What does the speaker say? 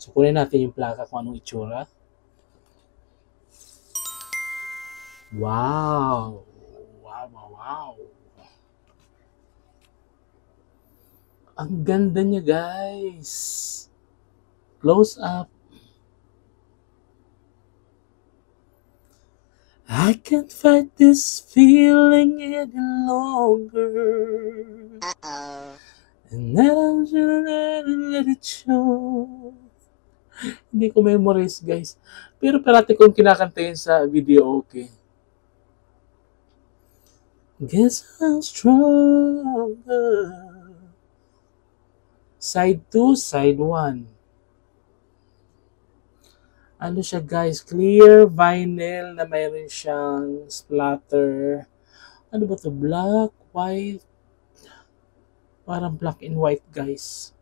So, kunin natin yung plaka kung anong itsura. Wow! Wow, wow, wow! Ang ganda niya, guys! Close up. I can't fight this feeling any longer. And then I'm gonna let it show. Hindi ko memorize, guys. Pero parati kong kinakanta yun sa video, okay. Guess I'm stronger. Side 2, side 1. Ano siya, guys? Clear vinyl na mayroon siyang splatter. Ano ba to? Black, white. Parang black and white, guys.